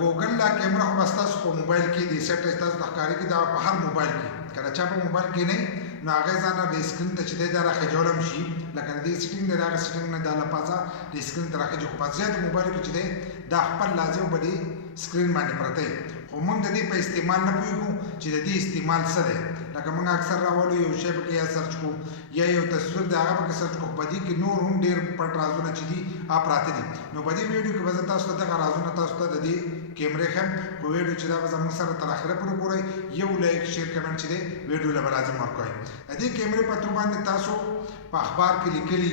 ګوګل لا کیمرا خو بس تاسو په موبایل کې د سیټ تاسو د ښکاري کې دا په هر موبایل کې کله چې په موبایل کې نه نو هغه ځان د سکرین ته چې دا راخجولم شي لکه د سیټینګ د هغه سیټینګ نه د لپاره د سکرین ته راخجو په ځای د موبایل کې چې دا خپل لازم بلی سکرین باندې پرته خو موږ د دې په استعمال نه پوهیږو چې د دې استعمال څه دی لکه موږ اکثر راولو یو شی پکې یا سرچ کو یا یو تصویر د هغه پکې سرچ کو په دې کې نور هم ډېر پټ رازونه چې دي پراته دي نو په دې ویډیو کې به تاسو ته دغه رازونه تاسو ته د دې کیمرې ښیم په ویډیو چې دا به زموږ سره تر اخره پورې ګورئ یو لایک شیر کمنټ چې دی ویډیو له لازم ورکوئ د دې کیمرې په تور باندې تاسو په اخبار کې لیکلي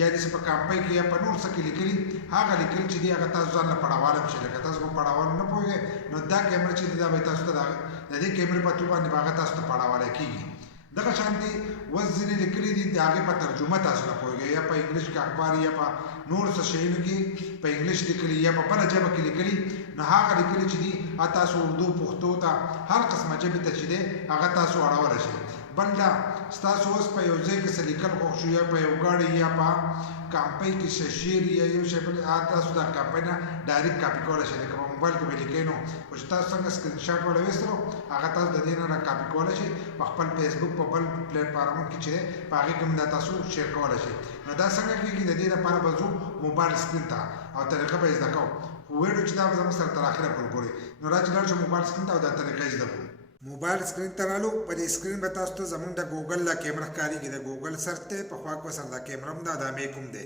یا داسې په کامپۍ کې یا په نور څه کې لیکلي هغه لیکل چې دي هغه تاسو ځان له پړاواله شي لکه تاسو په پړاوال نه پوهیږئ نو دا کیمرې چې دي دا به تاسو ته د دې کیمرې په تور باندې هغه تاسو ته پړاواله کېږي دغه شان دي اوس ځینې لیکلي دي د هغې په ترجمه تاسو نه پوهیږئ یا په انګلیش کې اخبار یا په نور څه شیونو کې په انګلیش لیکلي یا په بله ژبه کې لیکلي نو هغه لیکلي چې دي تاسو اردو پښتو ته هر قسمه ژبې ته چې دی هغه تاسو اړولی شئ بل دا ستاسو اوس په یو ځای کې څه لیکل خوښ شو یا په یو ګاډي یا په کامپۍ کې څه شعر یا یو شی بل تاسو دا کامپۍ نه ډایرکټ کاپي کولی شئ لکه په موبایل کې به لیکئ نو خو چې تاسو څنګه سکرین شاټ ولا ویستلو هغه تاسو د دې نه را کاپي کولی شئ په خپل فیسبوک په بل پلیټفارمونو کې چې دی په هغې کې هم دا تاسو شیر کولی شئ نو دا څنګه کېږي د دې لپاره به ځو موبایل سکرین ته او طریقه به یې زده کوو ویډیو چې دا به زموږ سره تر اخره پورې ګورئ نو را چې لاړ شو موبایل سکرین ته او دا طریقه یې زده کړو موبایل سکرین ته رالو په دې سکرین به تاسو ته زموږ د ګوګل لا کیمره ښکارېږي د ګوګل سرچ دی په خوا کې سره دا کیمره هم ده دا میک هم دی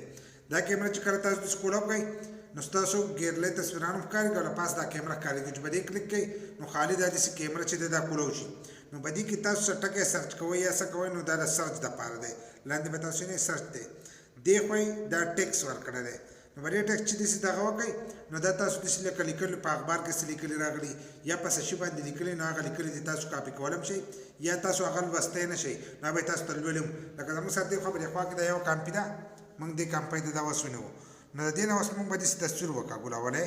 دا کیمره چې کله تاسو سکرول اپ کوئ نو ستاسو ګیرلی تصویران هم ښکارېږي او له پاس دا کیمره ښکارېږي چې په دې کلیک کوئ نو خالي دا داسې کیمره چې دی دا کولو شي نو په دې کې تاسو څه ټکی سرچ کوئ یا څه کوئ نو دا د سرچ دپاره دی لاندې به تاسو نه سرچ دی دې خوا دا ټیکس ورکړی دی نو په دې ټیکس چې داسې دغه وکړئ نو دا تاسو داسې لکه لیکلي په اخبار کې څه لیکلي راغلي یا په څه شي باندې لیکلي نو هغه لیکلي دي تاسو کاپي کولی هم شئ یا تاسو هغه لوستی نه شئ نو به یې تاسو ته لولي هم لکه زموږ سره دې خوا په دې خوا کې دا یو کامپي ده موږ دې کامپۍ ته دا اوس ونیو نو د دې نه اوس موږ به داسې تصویر وکړو ګولولی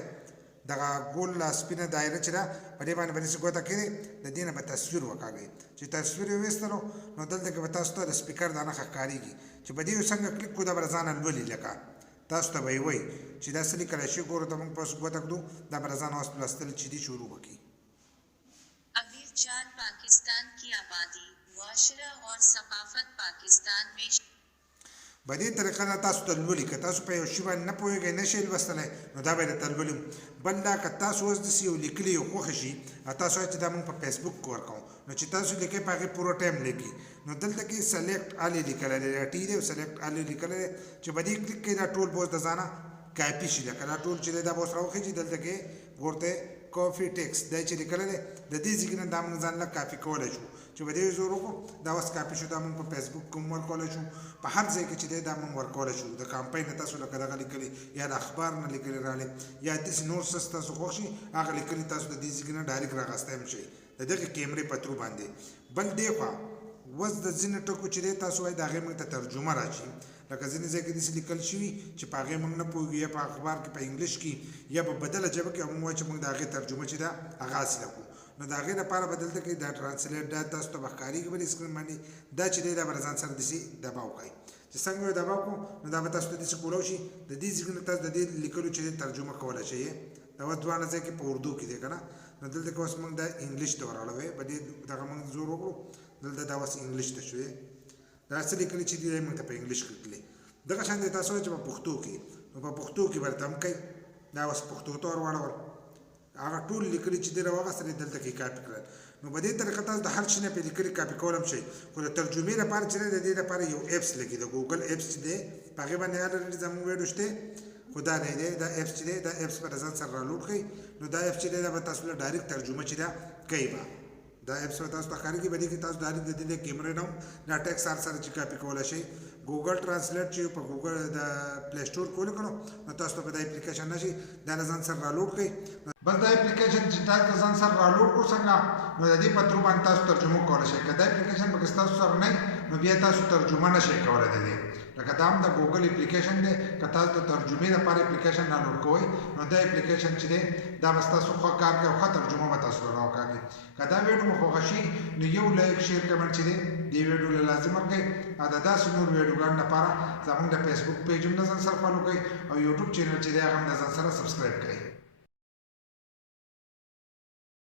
دغه ګول سپینه دایره چې ده په دې باندې به داسې ګوته کړې د دې نه به تصویر وکاږئ چې تصویر یې ویستلو نو دلته کې به تاسو ته د سپیکر دا نښه ښکارېږي چې په دې څنګه کلیک کړو دا به ځانه لولي لکه تاسو ته به یې وایي چې دا څه لیکلی شي ګورو ته موږ په ګوته کړو دا به ځانه اوس لوستل چې دي شروع وکړي अमीरजान पाकिस्तान की आबादी मुआशरा और सकाफत पाकिस्तान में په دې طریقه دا تاسو ته لولي که تاسو په یو شي باندې نه پوهېږئ نه شئ لوستلی نو دا به یې درته لولي بل دا که تاسو اوس داسې یو لیکلي یو خوښه شي او تاسو وایئ چې دا موږ په فیسبوک کې ورکوو نو چې تاسو لیکئ په هغې پوره ټایم لیکي نو دلته کې سلیکټ آل یې لیکلی دی دا ټي دی او سلیکټ آل یې لیکلی دی چې په دې کلیک کوئ دا ټول به اوس د ځانه کاپي شي لکه دا ټول چې دی دا به اوس راوخېږي دلته کې ورته کافي ټیکس دا چې لیکلی دی د دې ځای کې نه دا موږ ځان له کاپي کولی شو چې په دې زور وکړو دا اوس کاپي شو دا موږ په فیسبوک کې هم ورکولی شو په هر ځای کې چې دی دا موږ ورکولی شو د کامپۍ نه تاسو لکه دغه لیکلي یا د اخبار نه لیکلي راغلی یا داسې نور څه تاسو خوښ شي هغه لیکلي تاسو د دې ځای کې نه ډایرکټ راغستی هم شئ د دغې کیمرې په ترو باندې بل دې خوا اوس د ځینې ټکو چې دی تاسو وایئ د هغې موږ ته ترجمه را شي لکه ځینې ځای کې داسې لیکل شوي چې په هغې موږ نه پوهېږو یا په اخبار کې په انګلیش کې یا په بدله ژبه کې موږ وایو چې موږ د هغې ترجمه چې ده هغه حاصله کړو نو د هغې لپاره به دلته کې دا ټرانسلیټ دا تاسو ته به ښکارېږي په دې سکرین باندې دا چې دی دا به ځان سره داسې دباو کړئ چې څنګه یې دباو کړو نو دا به تاسو ته داسې کولی شي د دې ځای نه تاسو د دې لیکلو چې دی ترجمه کولی شئ دا اوس دواړه ځای کې په اردو کې دی که نه نو دلته کې اوس موږ دا انګلیش ته ورغلی په دې دغه موږ زور وکړو دلته دا اوس انګلیش ته شوې دا څه لیکلي چې دی موږ ته په انګلیش کې لیکلي دغه شان دی تاسو وایئ چې په پښتو کې نو په پښتو کې به درته هم کوئ دا اوس پښتو ته ور واړول هغه ټول لیکلي چې دی راواغېستل دلته کې کاپي کړل نو په دې طریقه تاسو د هر شي نه پې لیکلي کاپي کولی هم شئ خو د ترجمې لپاره چې دی د دې لپاره یو ایپس لګي د ګوګل ایپس چې دی په هغې باندې الرېډي زموږ ویډیو شته خو دا نه دی دا ایپس چې دی دا ایپس به د ځان سره رالوډ کړئ نو دا ایپس چې دی دا به تاسو له ډایرکټ ترجمه چې ده کوي به دا ایپس به تاسو ته ښکارېږي په دې کې تاسو ډایرکټ د دې د کیمرې نه هم دا ټیکس هر سره چې کاپي کولی شئ ګوګل ټرانسلیټ چې په ګوګل د پلی سټور کې ولیکلو نو تاسو ته به دا اپلیکیشن نه شي دا له ځان سره رالوډ کړئ بس دا اپلیکیشن چې تاسو د ځان سره رالوډ کړو څنګه نو د دې په ترو باندې تاسو ترجمه کولی شئ که دا اپلیکیشن پکې ستاسو سره نه نو بیا تاسو ترجمه نه شئ کولی د دې لکه دا هم د ګوګل اپلیکیشن دی که تاسو د ترجمې لپاره اپلیکیشن ډاونلوډ کوئ نو دا اپلیکیشن چې دی دا به ستاسو ښه کار کوي او ښه ترجمه به تاسو له راوکاږي که دا ویډیو مو خوښه شي نو یو لایک شیر کمنټ چې دی دې ویډیو له لازم ورکړئ او د داسې نور ویډیوګانو لپاره زموږ د فیسبوک پیج هم د ځان سره فالو کړئ او یوټیوب چینل چې دی هغه هم د ځان سره سبسکرایب کړئ